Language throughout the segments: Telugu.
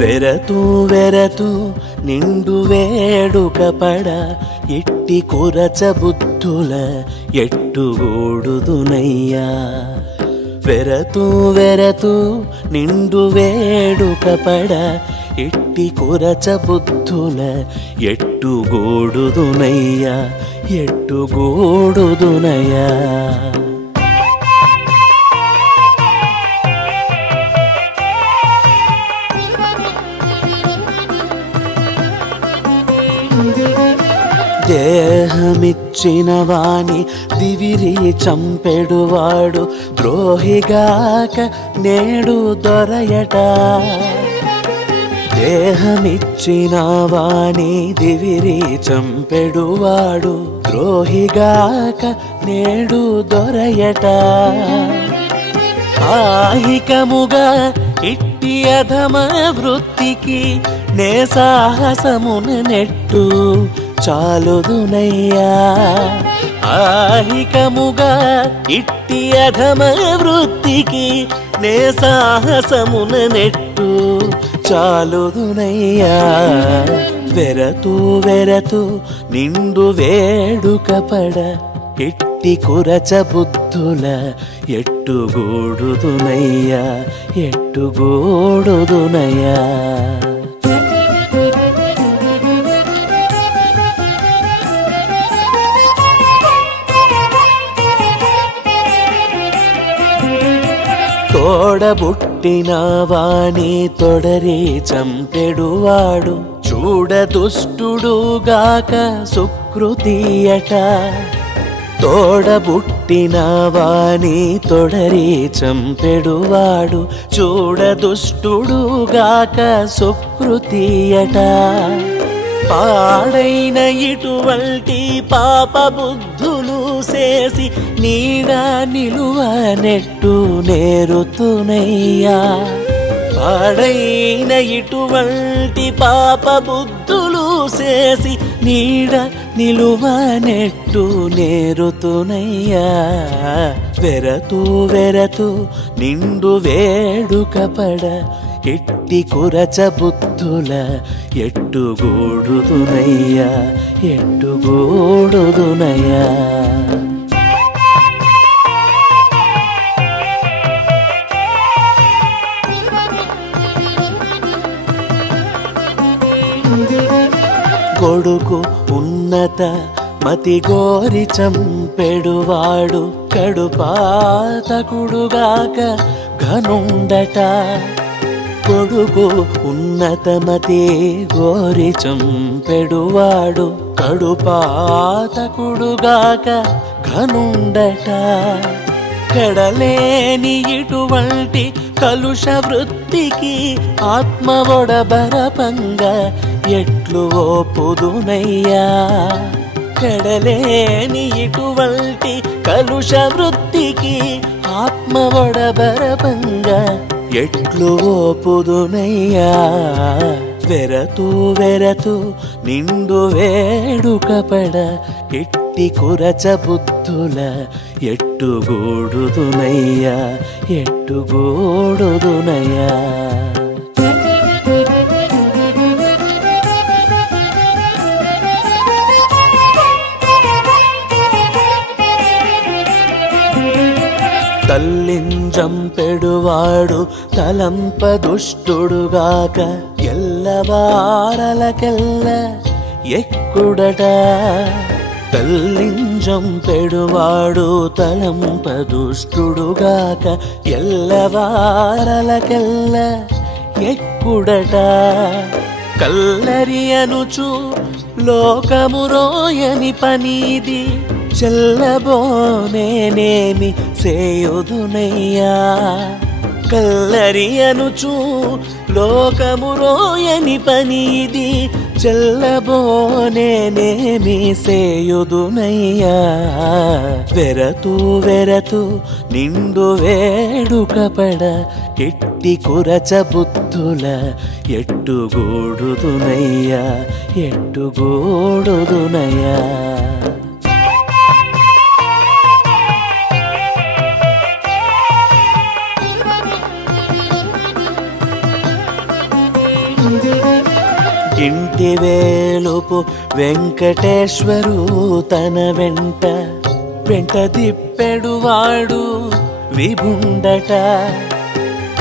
వెరతూ వెరతూ నిండు వేడుక పడ ఎట్టి కురచ బుద్ధుల ఎట్టుగూడుదునయ్యా. వెరతూ వెరతూ నిండు వేడుక పడ ఎట్టి కురచ బుద్ధుల ఎట్టుగూడుదునయ్యా, ఎట్టుగూడుదునయ్యా. దేహమిచ్చిన వాణి దివిరి చంపెడువాడు ద్రోహిగాక నేడు దొరయట. దేహమిచ్చిన వాణి దివిరి చంపెడువాడు ద్రోహిగాక నేడు దొరయట. ఆహికముగా ఇట్టి అధమ వృత్తికి నే సాహసమున నెట్టు చాలుదునయ్యా. ఆహికముగా ఇట్టి అధమ వృత్తికి నే సాహసమున నెట్టు చాలుదునయ్యా. వెరతూ వెరతూ నిండు వేడుక పడ ఎట్టి కురచ బుద్ధుల ఎట్టుగూడుదునయ్యా, ఎట్టుగూడుదునయ్యా. తోడబుట్టిన వాణి తొడరి చంపెడువాడు చూడ దుష్టుడుగాక సుకృతియట. తోడబుట్టిన వాణి తొడరి చంపెడువాడు చూడ దుష్టుడుగాక సుకృతియట. పాడైన ఇటువంటి పాప బుద్ధులు చేసి నీడ నిలువ నెట్టు నేరుతునయ్యా. పాడైన ఇటువంటి పాప బుద్ధులు చేసి నీడ నిలువ నెట్టు నేరుతునయ్యా. వెరతూ వెరతూ నిండు వేడుక పడ ఎట్టి కురచ బుద్ధుల ఎట్టుగూడుదునయ్యా, ఎట్టుగూడుదునయ్యా. కొడుకు ఉన్నత మతి గోరి చంపెడువాడు కడుపాతకుడుగాక ఘనుండట. కొడుకు ఉన్నతమతి గోరి చంపెడువాడు కడుపాతకుడుగాక ఘనుండట. కడలేని ఇటువంటి కలుష వృత్తికి ఆత్మ ఒడబరపంగ ఎట్లు ఓపుదునయ్యా. కడలేని ఇటువంటి కలుష వృత్తికి ఆత్మ ఒడబరపంగ ఎట్లు ఓపుదునయ్యా. వెరతూ వెరతూ నిండు వేడుక పడ ఎట్టి కురచ బుద్ధుల ఎట్టుగూడుదునయ్యా, ఎట్టుగూడుదునయ్యా. తల్లింజంపెడువాడు తలంప దుష్టుడుగాక ఎల్లవారలకెల్ల ఎక్కుడట. తల్లింజంపెడువాడు తలంప దుష్టుడుగాక ఎల్లవారలకెల్ల ఎక్కుడట. కల్లరి అనుచు లోకమురోయని పనీది చెల్లబోనేనేమి సేయుదునయ్యా. కల్లరి అనుచు లోకమురోయని పనీది చెల్లబోనేనేమి సేయుదునయ్యా. వెరతూ వెరతూ నిండు వేడుక పడ ఎట్టి కురచ బుద్ధుల ఎట్టుగూడుదునయ్యా, ఎట్టుగూడుదునయ్యా. ఇంటి వేలుపు వెంకటేశ్వరు తన వెంట దిప్పెడువాడు విభుండట.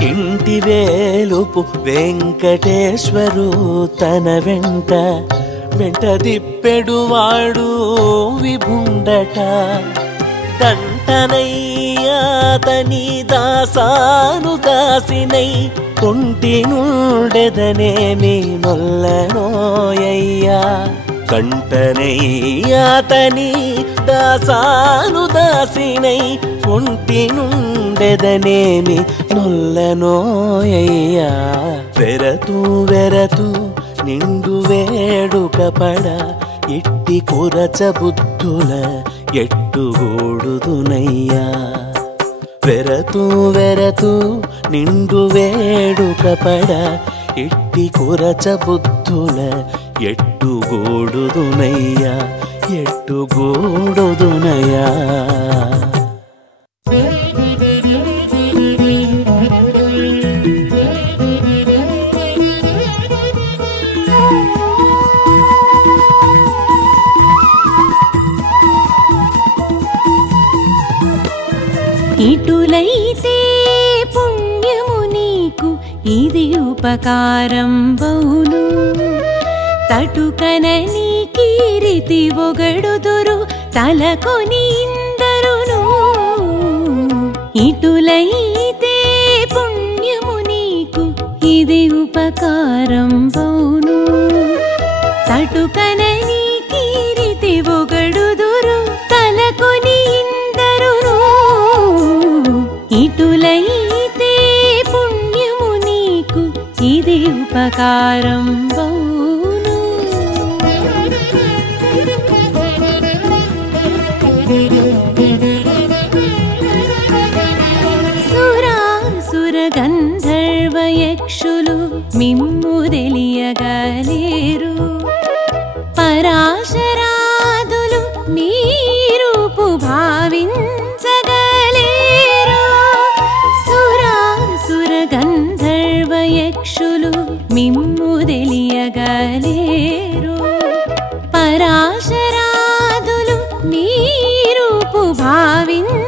ఇంటి వేలుపు వెంకటేశ్వరు తన వెంట దిప్పెడువాడు విభుండట. దంటనయ్యాతని దాసాను దాసినై కొంటి నుండెదనేమి నొల్లనోయ్యా. కంటనయ్యాతని దాసాను దాసినై కొంటి నుండెదనేమి నొల్లనోయ్యా. వెరతూ వెరతూ నిండు వేడుక పడ ఇట్టి కురచ బుద్ధుల ఎట్టుగూడుదునయ్యా. వెరతూ వెరతూ నిండు వేడుక పడ ఇట్టి కురచ బుద్ధుల ఎట్టుగూడుదునయ్యా, ఎట్టుగూడుదునయ్యా. ఇటులైతే పుణ్యము నీకు ఇది ఉపకారం బౌను. తటుకన నీ కీరితి ఒగడుదురు తలకొని ఇందరును. ఇటులైతే పుణ్యము నీకు ఇది ఉపకారం బౌను. తటుకన నీ కీరితి ఒగడుదురు తలకొని ఇందరును. ఇటులైతే పుణ్యము నీకు ఇది ఉపకారం బౌను. సురాసుర గంధర్వ యక్షులు మిమ్ము తెలియగలేరు. పరాశరాదులు మీ రూపు భావించగలేరు. సురాసుర గంధర్వ యక్షులు మిమ్ము తెలియగలేరు. పరాశరాదులు మీ రూపు భావించగలేరు.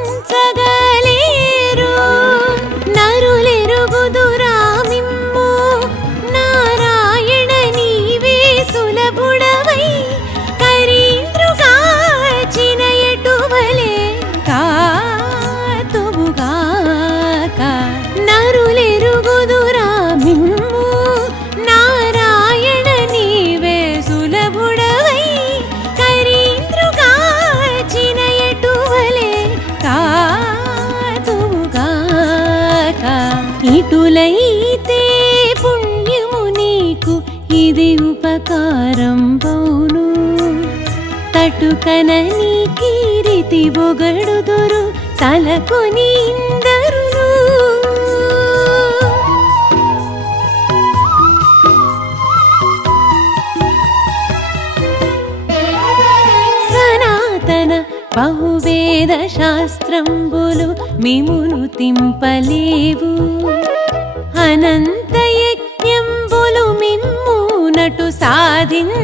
నరులెరుగుదురా మిమ్ము నారాయణ నీవే సులభుడవై కరీంద్రుగాచిన ఎటువలే కాతువుగాక. నరులెరుగుదురా మిమ్ము నారాయణ నీవే సులభుడవై కరీంద్రుగాచిన ఎటువలే కాతువుగాక. ఇటులైతే పుణ్యము నీకు ఇది ఉపకారం బౌను. తటుకన నీ కీరితి ఒగడుదురు తలకొని ఇందరును. సనాతన బహువేద శాస్త్రంబులు మిమును తింపలేవు. అనంత యజ్ఞంబులు మిమ్మునటు సాధించగలేవు.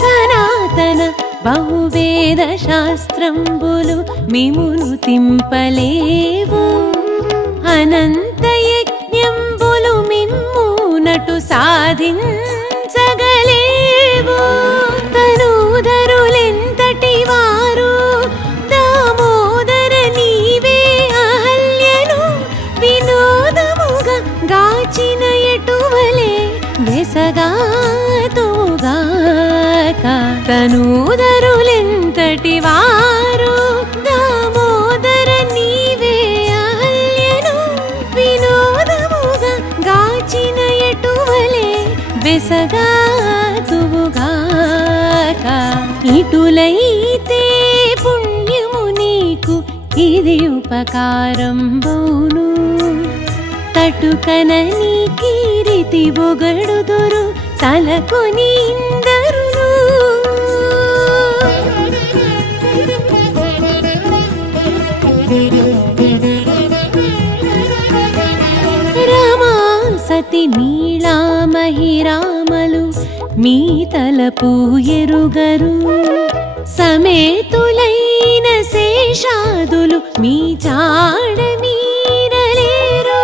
సనాతన బహువేద శాస్త్రంబులు మిమును తింపలేవు. అనంత యజ్ఞంబులు మిమ్మునటు సాధించగలేవు. తనూదరులెంతటి వారు దామోదర నీవే అహల్యను వినోదముగా గాచిన ఎటువలే వెసగాతుగాక. తనూదరులెంతటి వారు దామోదర నీవే అహల్యను వినోదముగా గాచిన ఎటువలే వెసగాతుగాక. ఇటులైతే పుణ్యము నీకు ఇది ఉపకారం బౌను. తటుకన నీ కీరితి ఒగడుదురు తలకొని ఇందరును. రమా సతి నీళామహిరామలు మీ తలపు ఎరుగరు సమేతులైన శేషాదులు మీ జాడ మీరలేరు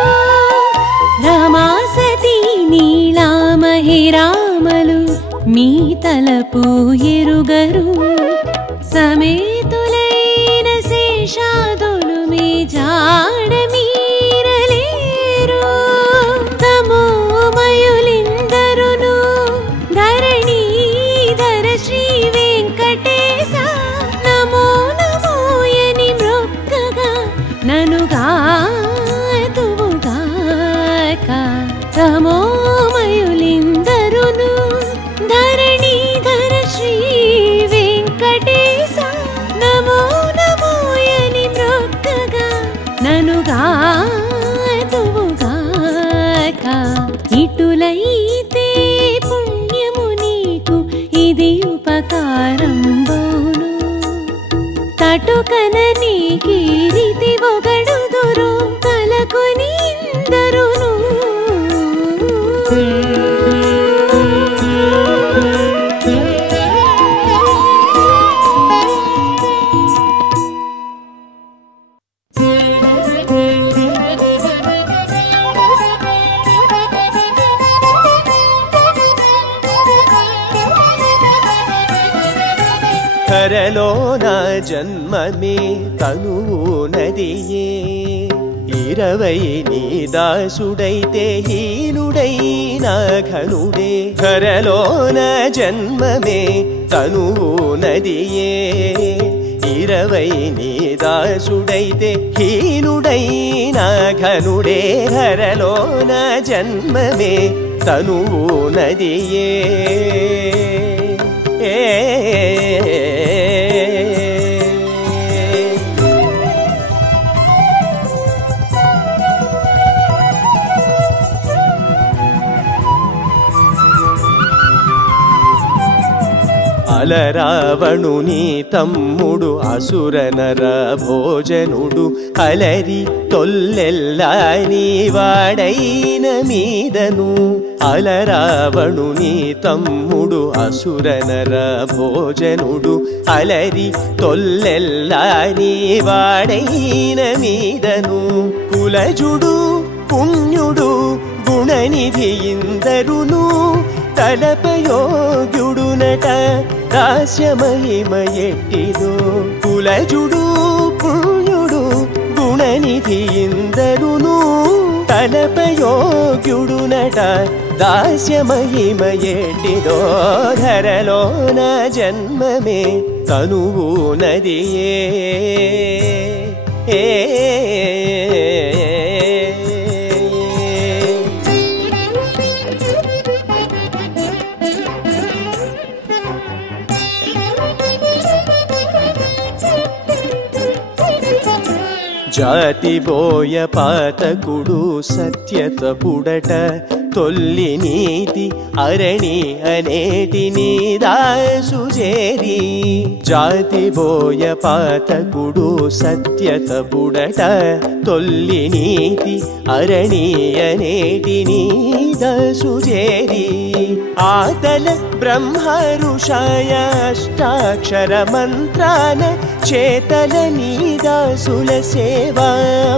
రమా సతి నీళామహిరామలు మీ తలపు ఎరుగరు సమేతులైన శేషాదులు మీ జాడ మీరలేరు తమోమయులిందరును ధరణీధర శ్రీ వెంకటేశ నమో నమోయని మృక్కగా ననుగాతువుగాక తమోమయులిందరును ధరణీధర శ్రీ వెంకటేశ నమో నమోయని మృక్కగా ననుగాతువుగాక ఇటులైతే పుణ్యము నీకు ఇది ఉపకారం బౌను తటుకన నీ కీరితి ఒగడుదురు తలకొని ఇందరును ధరలోన జన్మమే తనువు నదియే 20 నీ దాసుడైతే హీనుడైన ఘనుడే ధరలోన జన్మమే తనువు నదియే 20 నీ దాసుడైతే హీనుడైన ఘనుడే ధరలోన జన్మమే తనువు నదియే అలరావణుని తమ్ముడు అసురనర భోజనుడు అలరి తొల్లెల్లాని వాడైన మీదను అలరావణుని తమ్ముడు అసురనర భోజనుడు అలరి తొల్లెల్లాని వాడైన మీదను కులజుడు పుణ్యుడు గుణనిధి ఇందరును తలపయోగ్యుడునట దాస్యమహిమ ఎట్టిదో కులజుడు పుణ్యుడు గుణనిధి ఇందరును తలపయోగ్యుడునట దాస్యమహిమ ఎట్టిదో ధరలోన జన్మమే తనువు నదియే జాతి బోయ పాతకుడు సత్యత పుడట తొల్లి నీతి అరణి అనేటి నీ దాసు చేరి జాతి బోయ పాతకుడు సత్యత పుడట తొల్లి నీతి అరణి అనేటి నీ దాసు చేరి ఆతల బ్రహ్మ ఋషాయ అష్టాక్షర మంత్రాన చేతల నీ దాసుల సేవా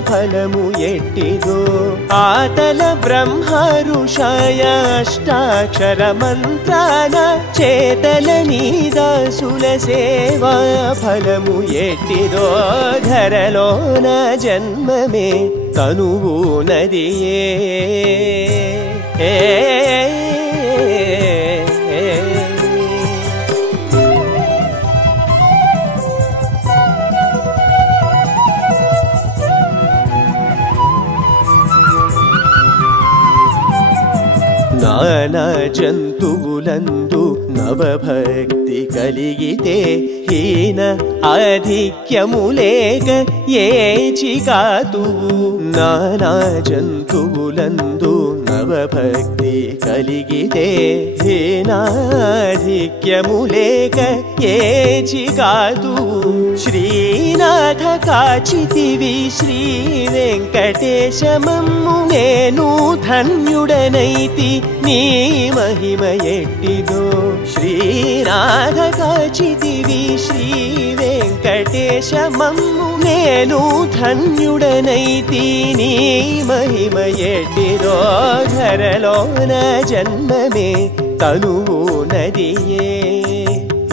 ఫలము ఎట్టిదో ఆతల బ్రహ్మ ఋషాయ అష్టాక్షర మంత్రాన చేతల నీ దాసుల సేవా ఫలము ఎట్టిదో ధరలోన జన్మమే తనువు నదియే నానా జంతువులందు నవభక్తి కలిగితే హీన ఆధిక్యములేక ఏచికాతువు నానా జంతువులందు నవభక్తి కలిగితే హీనాధిక్యములేక ఏచి కాదు శ్రీనాథ కాచితివి శ్రీ వెంకటేశమమ్ము నేను ధన్యుడనైతి నీ మహిమ ఎట్టిదో శ్రీనాథ కాచితివి శ్రీ వెంకటేశమమ్ము నేను ధన్యుడనైతి నీ మహిమ ఎట్టిదో ధరలోన జన్మమే తనువు నదియే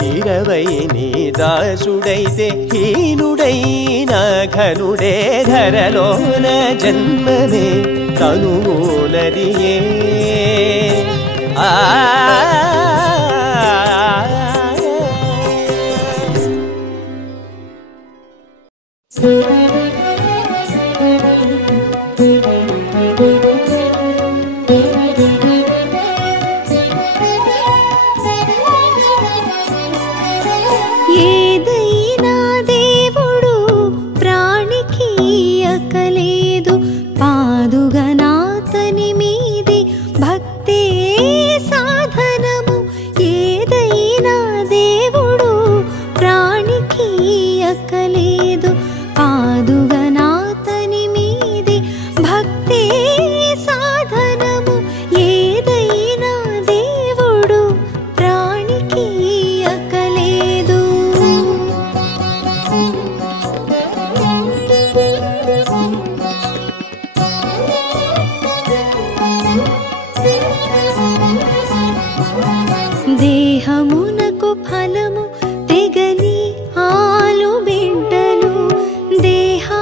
20 నీ దాసుడైతే హీనుడైన ఘనుడే ధరలోన జన్మమే తనువు నదియే ఏదైనా దేవుడు ప్రాణికి అక్కలేదు పాదుగనాతని మీది భక్తే సాధనము ఏదైనా దేవుడు ప్రాణికి అక్కలేదు పాదుగనాతని మీది భక్తే సాధనము ఏదైనా దేవుడు ప్రాణికి అక్కలేదు దేహమునకు ఫలము తెగని ఆలు బిడ్డలు దేహాంతరాత్మకును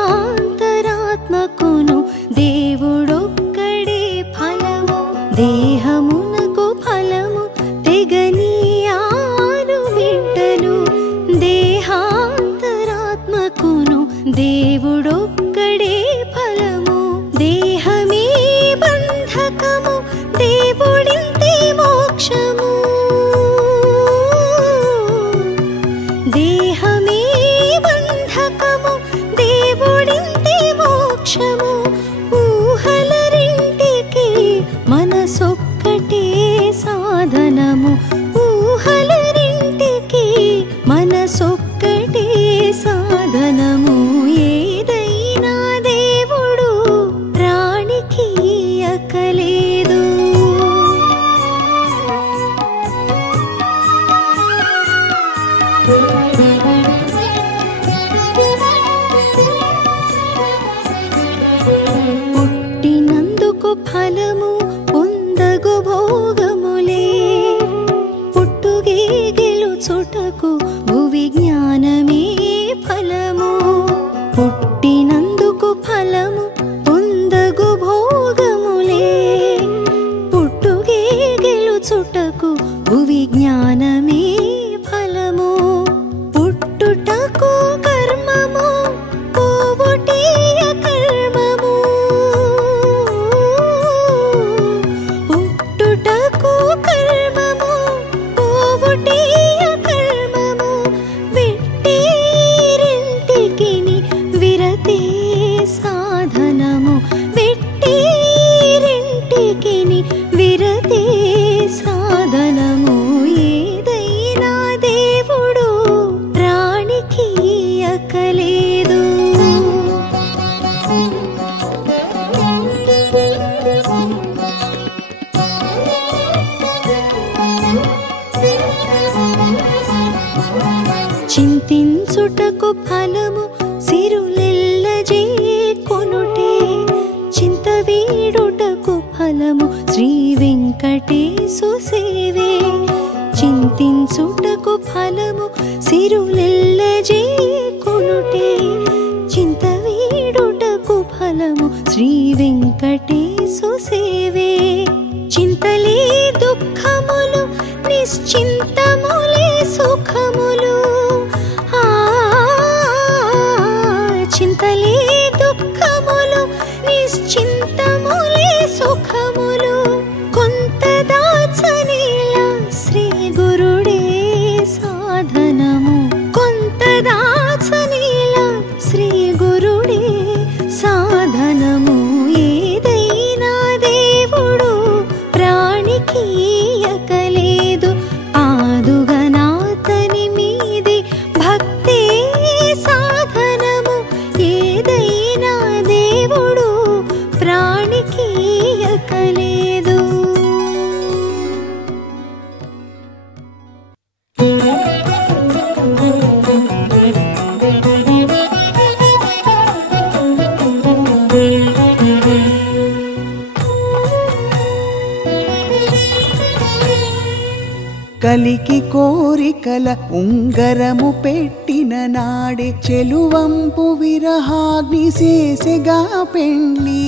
దేవుడొక్కడే ఫలము దేహమునకు ఫలము తెగని ఆలు బిడ్డలు దేహాంతరాత్మకును దేవుడొక్కడే ఫలము దేహమే బంధకము దేవుడింతే మోక్షము దేహమే బంధకము దేవుడింతే మోక్షము ఊహలరింటికి మనసొక్కటే సాధనము ఊహలరింటికి మనసొక్కటే సాధనము ఏదైనా దేవుడు ప్రాణికి అక్కలేదు పుట్టినందుకు ఫలము పొందగు భోగములే పుట్టుగే గెలుచుటకు భువి జ్ఞానమే ఫలము పుట్టినందుకు ఫలము పొందగు భోగములే పుట్టుగే గెలుచుటకు భువి జ్ఞానమే ఫలము పుట్టుటకు కర్మము పోవుటీయ కర్మము పుట్టుటకు కర్మము పోవుటీయ కర్మము వెట్టిరింటికిని విరతే సాధనము వెట్టిరింటికిని విరతే సాధనము ఏదైనా దేవుడు ప్రాణికి అక్కలేదు చింతించుటకు ఫలము సిరులెల్లజే కొనుటే చింత వీడుటకు ఫలము శ్రీ వెంకటేశు సేవే చింతించుటకు ఫలము సిరులెల్లజే కొనుటే చింత వీడుటకు ఫలము శ్రీ వెంకటేశు సేవే చింతలే దుఃఖములు నిశ్చింతములే సుఖములు చింతలే దుఃఖములు నిశ్చింతములే సుఖములు కొంత దాచనీల శ్రీ గురుడే సాధనము కొంత దాచనీల శ్రీ గురుడే సాధనము ఏదైనా దేవుడు కలికి కోరికల ఉంగరము పెట్టిన నాడే చెలువంపు విరహాగ్ని చేసెగా పెండ్లి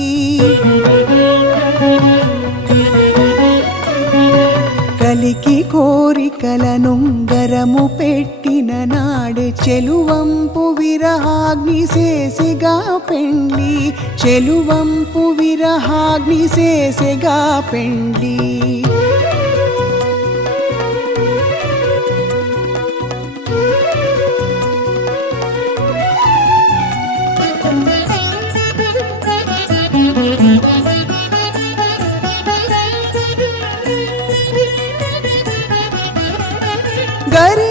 కలికి కోరికల నుంగరము పెట్టిన నాడే చెలువంపు విరహాగ్ని చేసెగా పెండ్లి చెలువంపు విరహాగ్ని చేసెగా పెండ్లి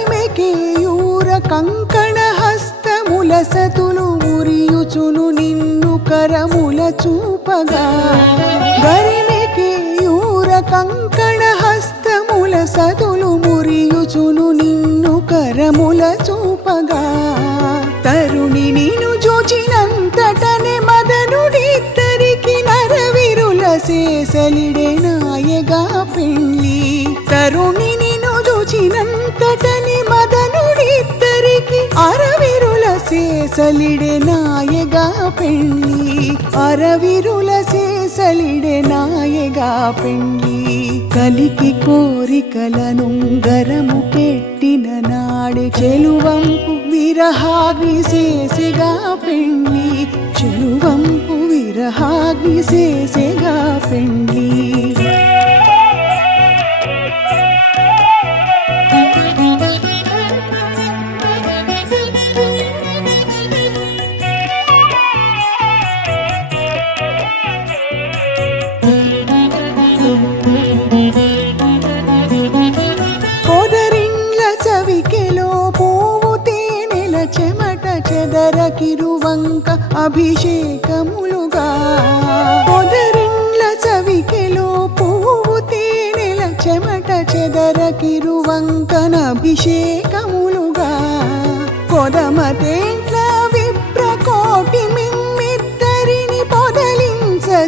గరిమెకేయూర కంకణ హస్తముల సతులు మురియుచును నిన్ను కరముల చూపగా గరిమెకేయూర కంకణ హస్తముల సతులు మురియుచును నిన్ను కరముల చూపగా తరుణి నిన్ను చూచినంతటనే మదనుడిద్దరికి నరవిరుల సేసలిడే నాయగా పెండ్లి తరుణి నిన్ను చూచినంతటని మదనుడిద్దరికి అరవిరుల సేసలిడే నాయగా పెండ్లి అరవిరుల సేసలిడే నాయగా పెండ్లి కలికి కోరికలనుంగరము పెట్టిన నాడే చెలువంపు విరహాగ్ని చేసెగా పెండ్లి చెలువంపు విరహాగ్ని చేసెగా పెండ్లి చవికెలో పువ్వు తేనెల చెమట చెదరకిరువంక అభిషేకములుగా పొదరిండ్ల చవికెలో పువ్వు తేనెల చెమట చెదరకిరువంకన అభిషేకములుగా కొదమతేంట్ల విప్రకోటి మిమ్మిద్దరిని పొదలించజిత్తముల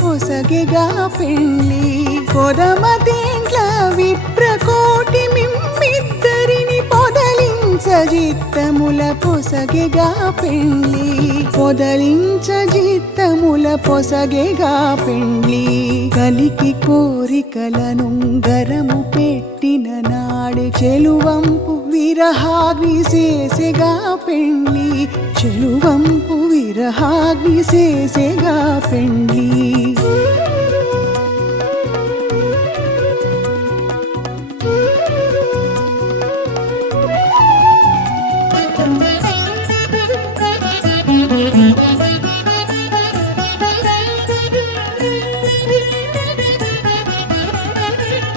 పొసగెగా పెండ్లి కొదమతేంట్ల విప్రకోటి మిమ్మిద్దరిని పొదలించజిత్తముల పొసగెగా పెండ్లి పొదలించజిత్తముల పొసగెగా పెండ్లి కలికి కోరికలనుంగరము పెట్టిన నాడే చెలువంపు విరహాగ్ని చేసెగా పెండ్లి చెలువంపు విరహాగ్ని చేసెగా పెండ్లి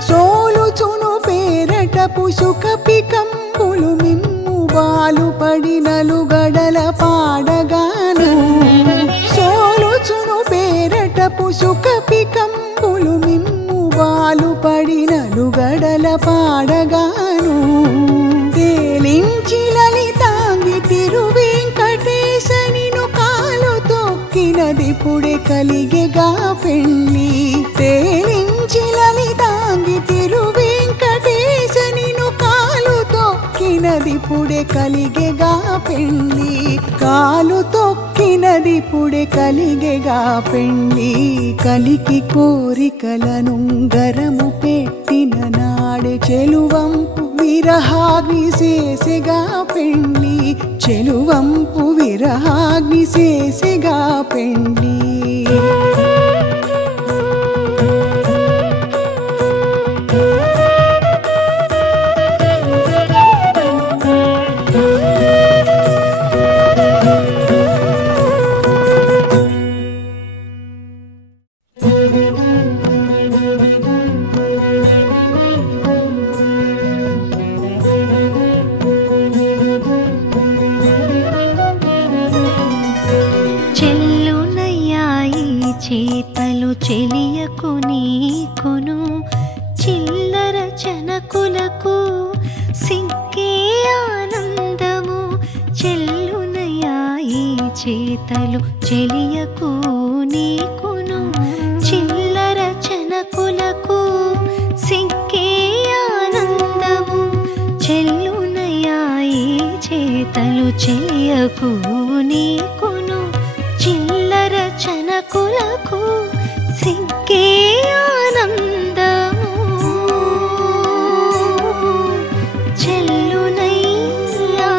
సోలుచును పేరటపు సుఖపికంబులు మిమ్ము బాలు పడినలు గడల పాడగాను సోలుచును పేరటపు సుఖపికంబులు మిమ్ము బాలు పడినలు గడల పాడగాను తేలించి లలితాంగి తిరువెంకటేశనిను కాలు తొక్కినది పుడే కలిగెగా పెండ్లి తేలించి లలితాంగి తిరువెంకటేశనిను కాలు తొక్కినది పుడే కలిగెగా పెండ్లి కాలు తొక్కినది పుడే కలిగెగా పెండ్లి కలికి కోరికలనుంగరము పెట్టిన నాడే చెలువంపు విరహాగ్ని చేసెగా పెండ్లి చెలువంపు విరహాగ్ని చేసెగా పెండ్లి చేతలు చెలియకు నీకును చిల్లర జనకులకు సిగ్గే ఆనందము చెల్లునయా ఈ చేతలు చెలియకు నీకును చిల్లర జనకులకు సిగ్గే చెలియకు నీకును చిల్లర చనకులకు సిగ్గే ఆనందము చెల్లునయ్యా.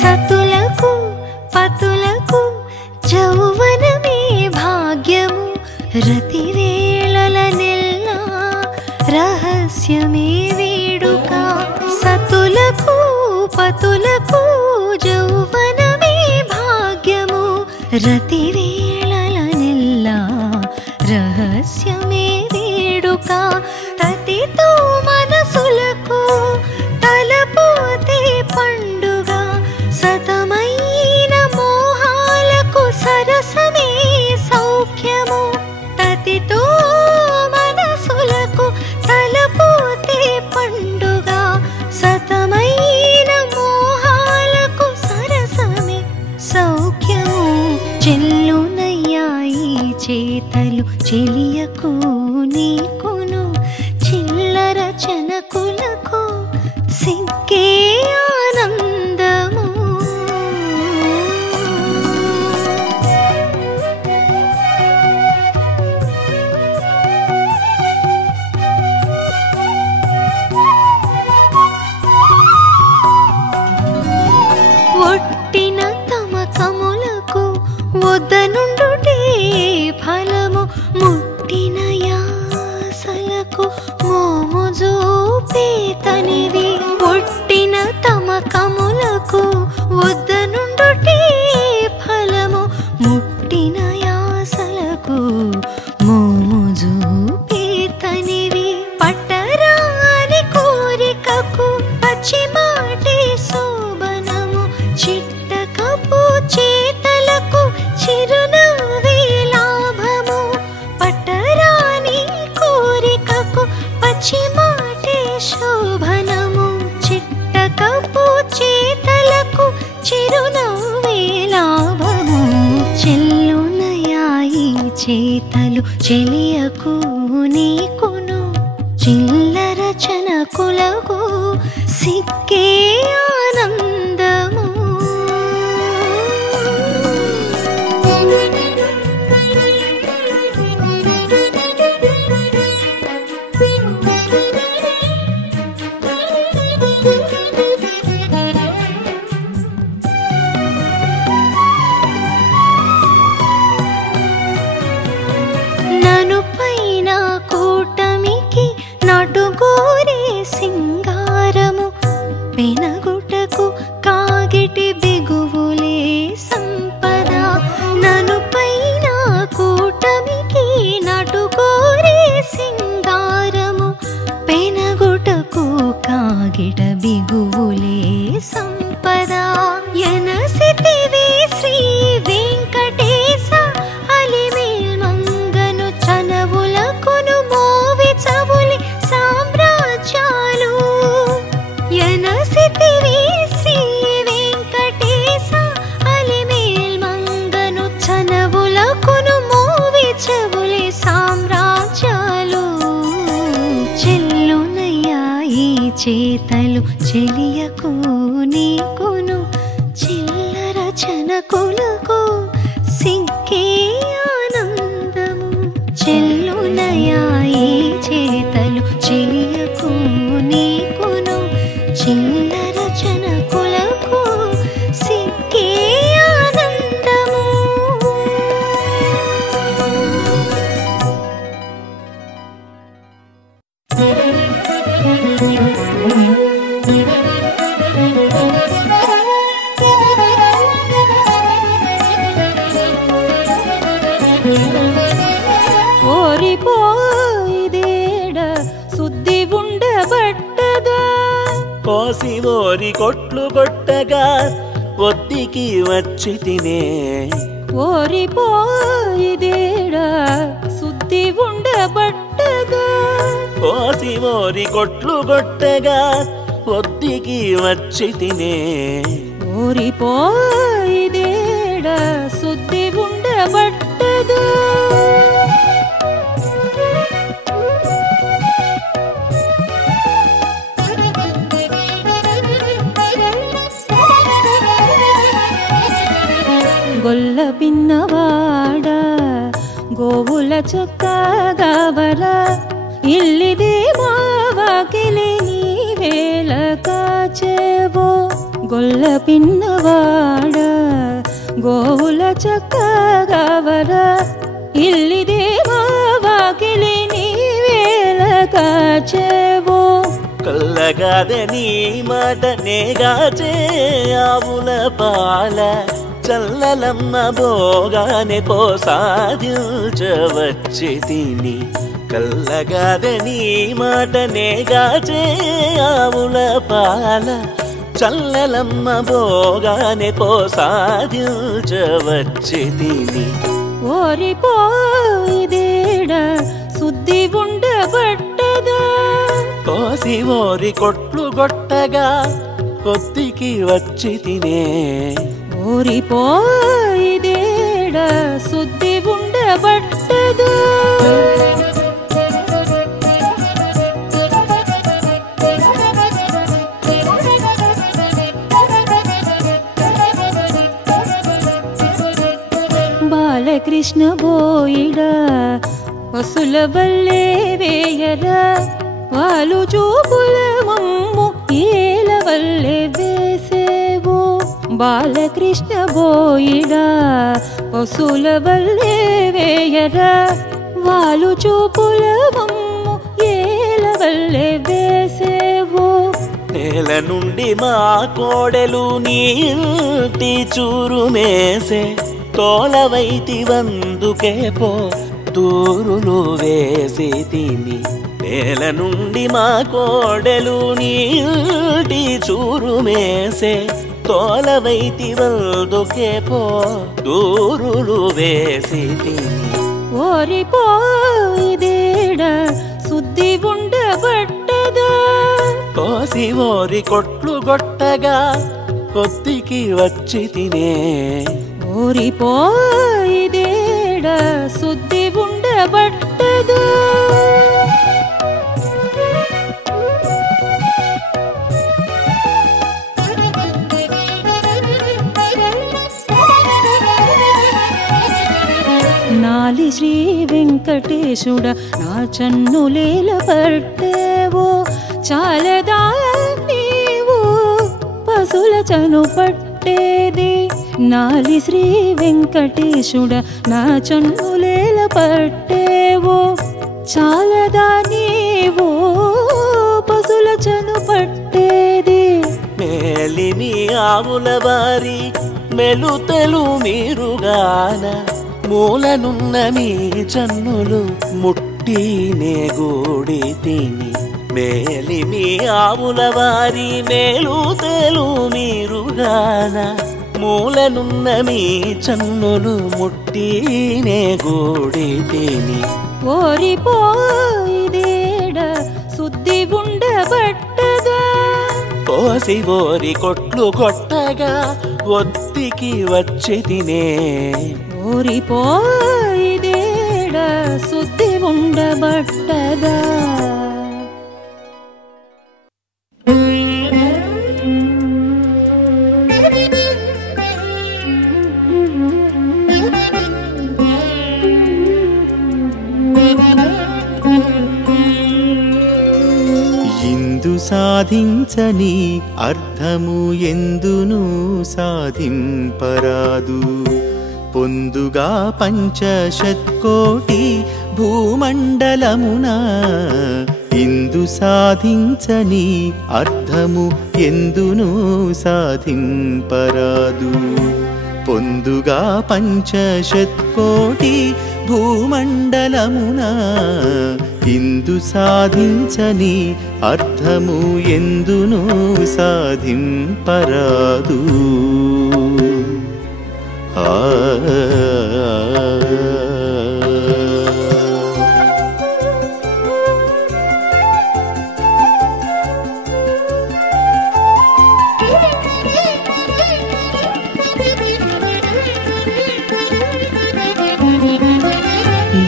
సతులకు పతులకు జౌవనమే భాగ్యము రతివేళల నెల్ల రహస్యమే వేడుక. సతులకు పతులకు జౌవనమే భాగ్యము రతివేళల నెల్ల రహస్యమే వేడుక. తతితో మనసులకు తలపోతే పండుగ సతమైన మోహాలకు సరసమే సౌఖ్యము. తతితో మనసులకు తలపోతే పండుగ సతమైన మోహాలకు సరసమే సౌఖ్యము. చెల్లునయ్యాయి చేతలు చెలియకు నీకును చిల్లర చనకులకు సిగ్గే ఆనందము. ఒట్టిన తమకములకు వద్దనుండుటే ఫలము ముట్టిన యాసలకు మోము చూపేతనివి. ఒట్టిన తమకములకు వద్దనుండుటే ఫలము ముట్టిన యాసలకు మోము చూపేతనివి. పట్టరాని కోరికకు పచ్చిమాటే శోభనము చిట్టకపు చేతలకు చిరునవ్వే లాభము. పట్టరాని కోరికకు పచ్చిమాటే శోభనము చిట్టకపు చేతలకు చిరునవ్వే లాభము. చెల్లునయాయి చేతలు చెలియకు నీకును చిల్లర చనకులకు సిగ్గే ఆనందము. నను పైన కూటమికి నటుగోరే సింగారము పెనగుటకు కాగిటి బిగువులే సంపద. నను పైన కూటమికి నటుగోరే సింగారము పెనగుటకు కాగిట బిగువులే సంపద. ఎనసితివి శ్రీ వెంకటేశ అలిమేల్ మంగను చనవులకును మోవి చవులి సామ్రాజ్యాలు. ఎనసితివి శ్రీ వెంకటేశ అలిమేల్ మంగను చనవులకును మోవి చవులి సామ్రాజ్యాలు. చెల్లునయ్యాయి చేతలు చెలియకు నీకును చిల్లర చనకులకు సిగ్గే ఆనందము. చెల్లునయాయి చేతలు చెలియకు నీకును చిల్లర చనకులకు సిగ్గే ఆనందము. ఓరిపోయిదేడ సుద్ది ఉండబట్టగా కోసి ఓరి కొట్లు కొట్టగా ఒద్దికి వచ్చి తినే. ఓరిపోయిదేడ సుద్ది ఉండబట్టగా కోసి ఓరి కొట్లు కొట్టగా ఒద్దికి వచ్చి తినే ఓరిపోయిదేడ సుద్ది ఉండబట్టదు గొల్ల పిన్నవాడ గోవుల చొక్కగావర ఇల్లిదే మావాకిలి నీవేళ కాచేవో గొల్ల పిన్నవాడ గోవుల చొక్కగావర ఇల్లిదే మావాకిలి నీవేళ కాచేవో కల్లగాదే నీ మాట నేగాచే ఆవుల పాల చల్లలమ్మ భోగానే పోసాదించవచ్చి తిని కల్లగాదే నీ మాట నేగాచే ఆవుల పాల చల్లలమ్మ భోగానే పోసాదించవచ్చి తిని ఓరిపోయిదేడ సుద్ది ఉండబట్టదా కోసి ఓరి కొట్లు కొట్టగా కొద్దికి వచ్చి తినే ఓరిపోయిదేడ సుద్ది ఉండబట్టదు బాలకృష్ణ బోయిడ పసుల వల్లే వేయరా వాలు చూపుల మమ్ము ఏల వల్లే వేసేవో బాలకృష్ణ బోయిడ పసుల వల్లే వేయరా వాలు చూపుల మమ్ము ఏల వల్లే వేసేవో నేల నుండి మా కోడెలు నీటి చూరు మేసే తోలవైతి వందుకే పో దూరులు వేసి తిని నేల నుండి మా కోడెలు నీటి చూరు మేసే తోలవైతి వందుకే పో దూరులు వేసి తిని ఓరిపోయిదేడ సుద్ది ఉండబట్టదా కోసి ఓరి కొట్లు కొట్టగా కొద్దికి వచ్చి తినే ఓరిపోయిదేడ సుద్ది ఉండబట్టదు నాలి శ్రీ వెంకటేశుడ నా చన్నులేల పట్టేవో చాలదా నీవు పశుల చను పట్టేది నాలి శ్రీ వెంకటేశుడ నా చన్నులేల పట్టేవో చాలదా నీవు పశుల చను పట్టేది మేలిమి ఆవుల వారి మెలుతలు మీరుగాన మూలనున్న మీ చన్నులు ముట్టినే గూడి తిని మేలిమి ఆవుల వారి మేలుతలు మీరుగాన మూలనున్న మీ చన్నులు ముట్టినే గూడి తిని ఓరిపోయిదేడ సుద్ది ఉండబట్టదా కోసి ఓరి కొట్లు కొట్టగా ఒత్తికి వచ్చి తినే ఓరిపోయిదేడ సుద్ది ఉండబట్టదా ఇందు సాధించని అర్థము ఎందును సాధింపరాదు పొందుగా పంచశత్కోటి భూమండలమున ఇందు సాధించని అర్థము ఎందును సాధింపరాదు పొందుగా పంచశత్కోటి భూమండలమున ఇందు సాధించని అర్థము ఎందును సాధింపరాదు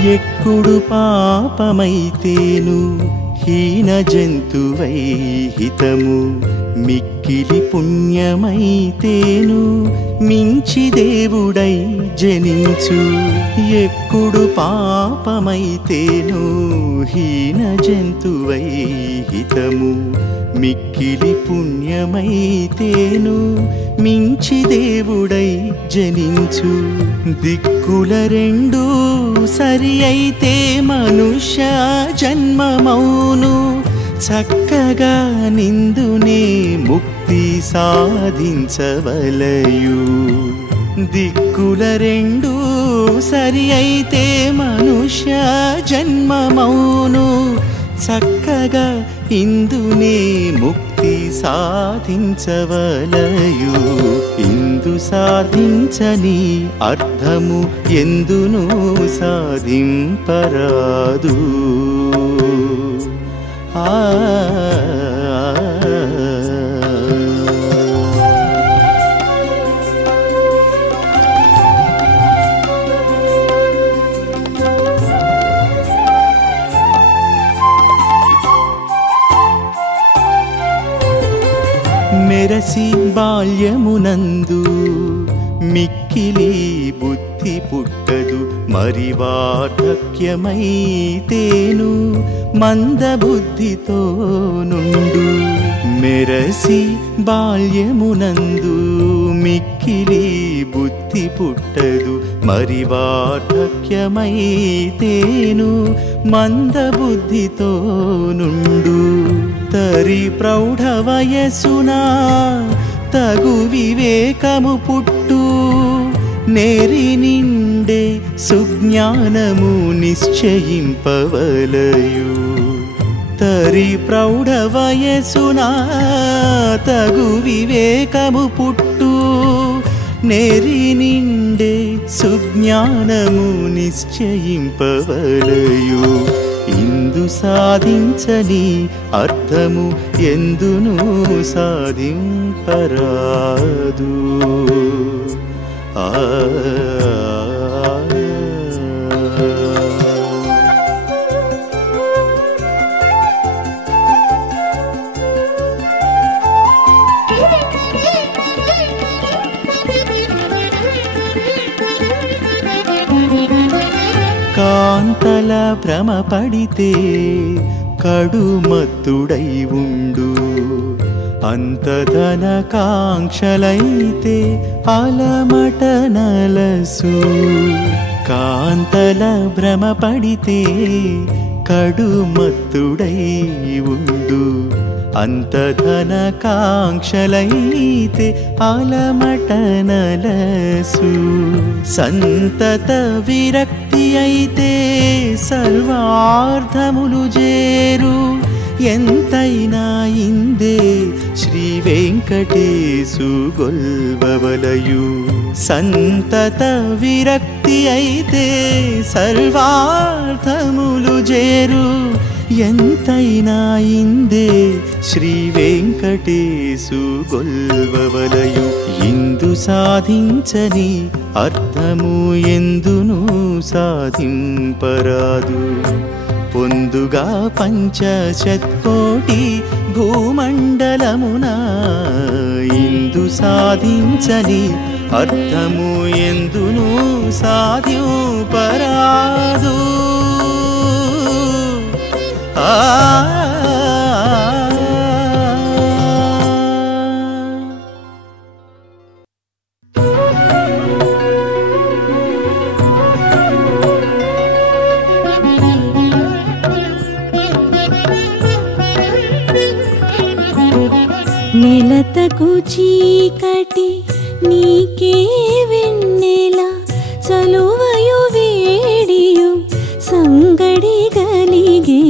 ఎక్కుడు పాపమైతేను హీన జంతువై హితము మిక్కిలి పుణ్యమైతేను మించి దేవుడై జనించు. ఎక్కుడు పాపమైతేను హీన జంతువై హితము మిక్కిలి పుణ్యమైతేను మించి దేవుడై జనించు. దిక్కుల రెండు సరి అయితే మనుష్య జన్మమౌను చక్కగా నిందునే ముక్తి సాధించవలయు. దిక్కుల రెండు సరి అయితే మనుష్య జన్మమౌను చక్కగా ఇందునే ముక్తి సాధించవలయు. ఇందు సాధించని అర్థము ఎందును సాధింపరాదు. మెరసి బాల్యమునందు మిక్కిలి బుద్ధి పుట్టదు మరి వార్ధక్యమైతేను మందబుద్ధితో నుండు. మెరసి బాల్యమునందు మిక్కిలి బుద్ధి పుట్టదు మరి వార్ధక్యమైతేను మందబుద్ధితో నుండు. తరి ప్రౌఢ వయసునా తగు వివేకము పుట్టు నేరి నిండే సుజ్ఞానము నిశ్చయింపవలయు. తరి ప్రౌఢ వయసునా తగు వివేకము పుట్టు నేరి నిండే సుజ్ఞానము నిశ్చయింపవలయు. ఇందు సాధించని అర్థము ఎందును సాధింపరాదు. కాంతల భ్రమ పడితే కడుమత్తుడై ఉండు. అంతధన కాంక్షలైతే అలమట నలసు. కాంతల భ్రమ పడితే కడుమత్తుడై ఉండు. అంతధన కాంక్షలైతే అలమట నలసు. సంతత విరక్తి అయితే సర్వార్థములు చేరు. ఎంతైనా ఇందే శ్రీ వెంకటేశు గొల్వవలయు. సంతత విరక్తి అయితే సర్వార్థములు చేరు. ఎంతైనా ఇందే శ్రీ వెంకటేశు గొల్వవలయు. ఇందు సాధించని అర్థము ఎందును సాధింపరాదు. పొందుగా పంచశత్కోటి భూమండలమున ఇందు సాధించని అర్థము ఎందును సాధింపరాదు. నెలతకు చీకటి నీకే వెన్నెల చలువయు వేడియు సంగడి గలిగే.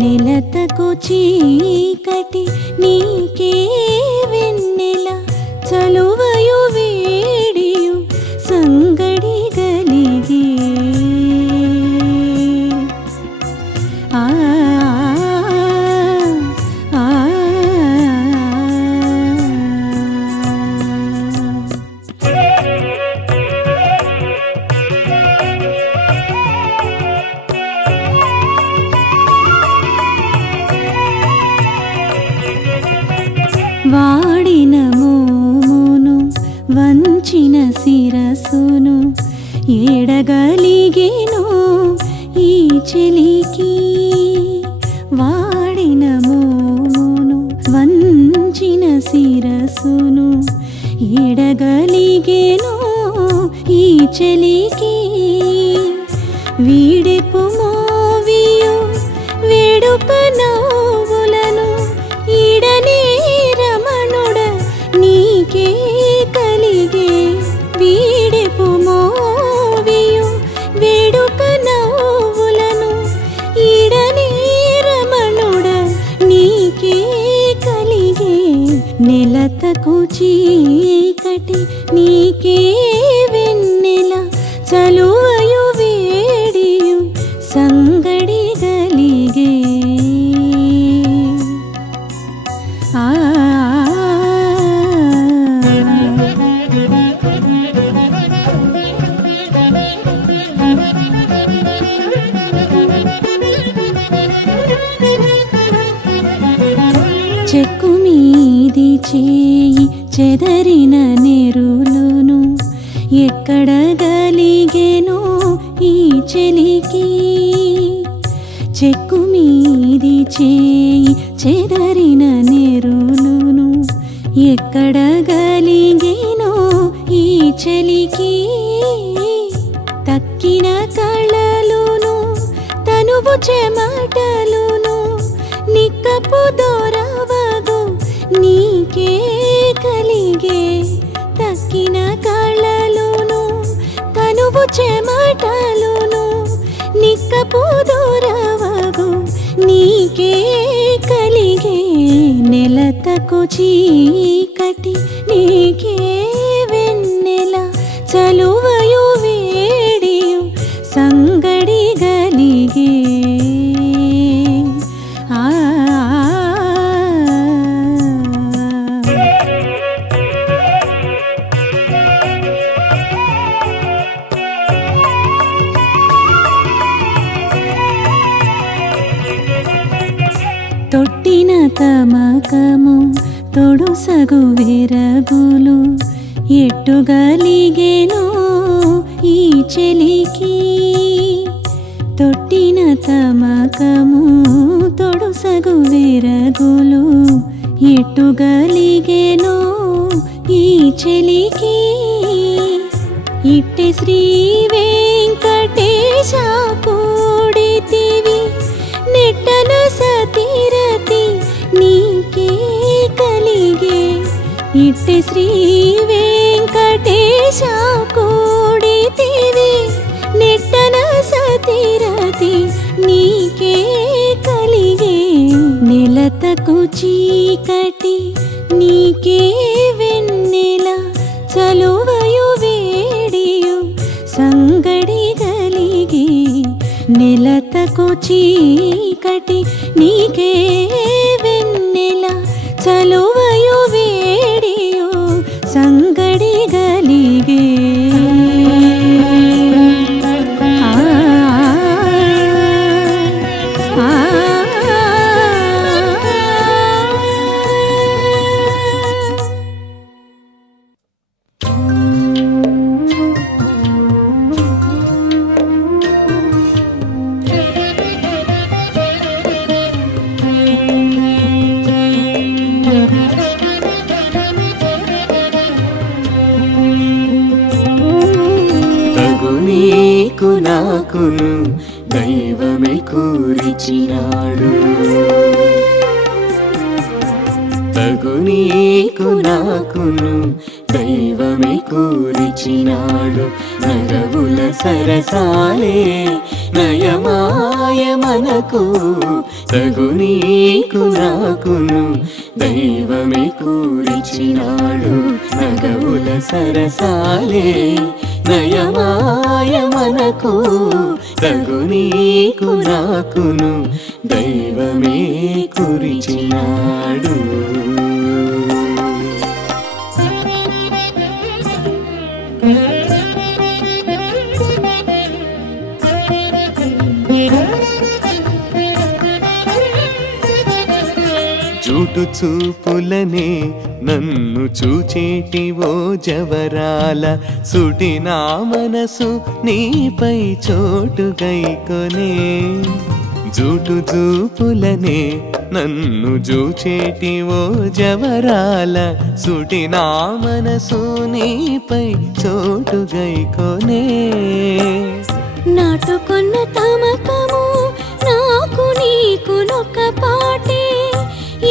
నెలతకు చీకటి నీకే వెన్నెల చలువయు వేడియు సంగడి గలిగే. వంచిన శిరసును ఏడగలిగేను ఈ చెలికి వాడిన మోమును వంచిన శిరసును ఏడగలిగేను ఈ చెలికి వీడెపు మోవియు వేడుక నవ్వులను ఈడనే రమణుడ నీకే కలిగే వీడెపు మోవియు వేడుక నవ్వులను ఈడనే రమణుడ నీకే కలిగే నెలతకు చీకటి నీకే వెన్నెల చలువయు వేడియు సంగడి గలిగే చెక్కు మీది చేయి చెదరిన నెరులును ఎక్కడ గలిగెను ఈ చెలికి చెక్కు మీది చేయి చెదరిన నెరులును ఎక్కడ గలిగెను ఈ చెలికి తక్కిన కళలును తనువు చెమటలును నిక్కపు దొరవగు నీకే కలిగే తక్కిన కళలును తనువు చెమటలును నిక్కపు దొరవగు నీకే కలిగే నెలతకు చీకటి నీకే వెన్నెల చలువయు వేడియు సంగడి గలిగే తొట్టిన తమకము తొడుసగు వెరగులు ఎట్టుగలిగేను ఈ చెలికి తొట్టిన తమకము తొడుసగు వెరగులు ఎట్టుగలిగేను ఈ చెలికి ఇట్టి శ్రీ వెంకటేశ కూడితివి నెట్టన సతిరతి నీకే కలిగే ఇట్టి శ్రీ వెంకటేశ కూడితివి నెట్టన సతిరతి నీకే కలిగే నెలతకు చీకటి నీకే వెన్నెల చలువయు వేడియు సంగడి గలిగే నెలతకు చీకటి నీకే వెన్నెల చలువయు వేడియు సంగడి గలిగే నాకును దైవమే కూర్చినాడు తగు నీకు నాకును దైవమే కూర్చినాడు నగవుల సరసాలే నయమాయ మనకు తగు నీకు నాకును దైవమే కూర్చినాడు నగవుల సరసాలే నయమాయ మనకు తగు నీకు నాకును దైవమే కురిచినాడు జూటు జూటు చూపులనే నన్ను చూచేటి ఓ జవరాల సుటి నా మనసు నీపై చోటు గైకొనే జూటు చూపులనే నన్ను చూచేటి ఓ జవరాల సుటి నా మనసు నీపై చోటు గైకొనే నాటుకున్న తమకము నాకు నీకు నొక్క పాటే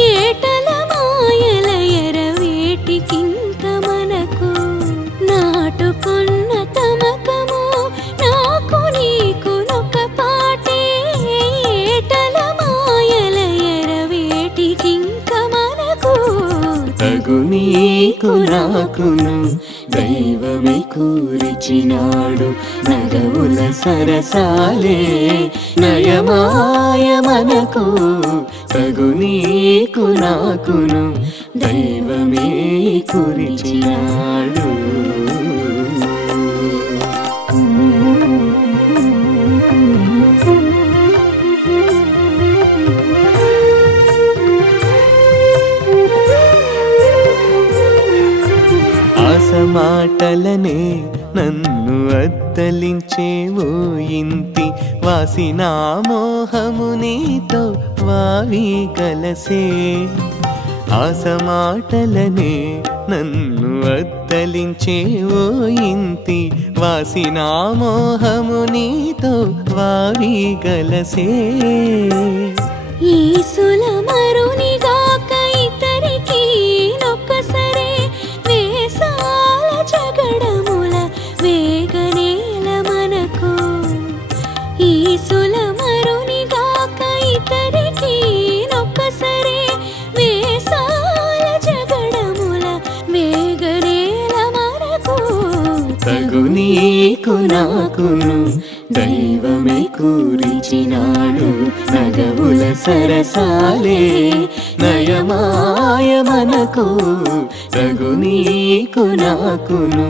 ఏటల మాయల ఎరవేటికింక మనకు నాటుకున్న తమకము నాకు నీకు నొక్క పాటే ఏటల మాయల ఎరవేటికింక మనకు తగు నీకు నాకును దైవమే కూర్చినాడు నగవుల సరసాలే నయమాయ మనకు తగు నీకు నాకును దైవమే కూర్చినాడు మాటలనే నన్ను అద్దలించేవో ఇంతి వాసిన మోహము నీతో వావి గలసే ఆశ మాటలనే నన్ను అద్దలించేవో ఇంతి వాసిన మోహము నీతో వావి గలసే ఈ సులమరునిగాక ఇతరికి నొక్కసరే వేసాల జగడముల వేగనేల మనకు ఈ సులమరునిగాక ఇతరికి నొక్కసరే వేసాల జగడముల వేగనేల మనకు తగు నీకు నాకును దైవమే కూర్చినాడు నగవుల సరసాలే నయమాయ మనకు తగు నీకు నాకును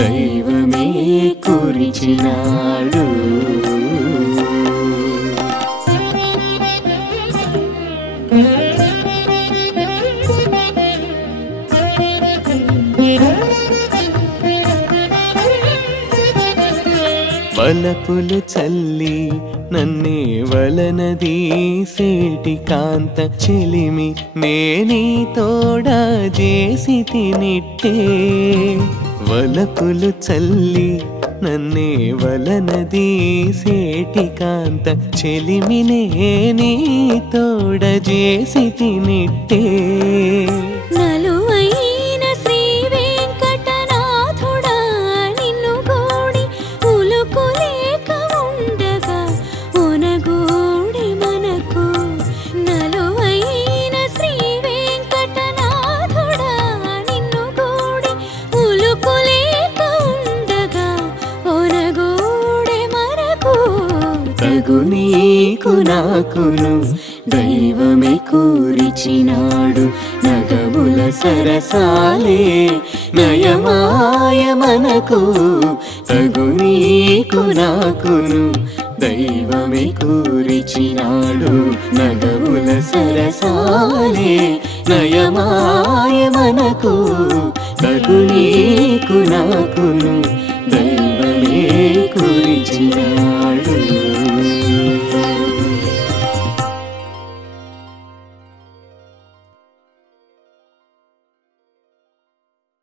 దైవమే కూర్చినాడు వలపులు చల్లి నన్నే వలనదీసేటి కాంత చెలిమి నేనీ తోడా చేసి తినిట్టే వలపులు చల్లి నన్నే వలనదీసేటి కాంత చెలిమి నేనీ తోడ చేసి తినిట్టే నలువైన శ్రీ వెంకటనాథుడా నిన్ను గోడి ఉలుకులేక ఉండగా ఒనగోడి మనకు నలువైన శ్రీ వెంకటనాథుడా నిన్ను గోడి ఉలుకులేక ఉండగా ఒనగోడి మనకు తగు నీకు నాకును దైవమే కూర్చినాడు నగముల సరసాలే నయమాయ మనకు తగు నీకు నాకును దైవమే కూర్చినాడు నగముల సరసాలే నయమాయ మనకు తగు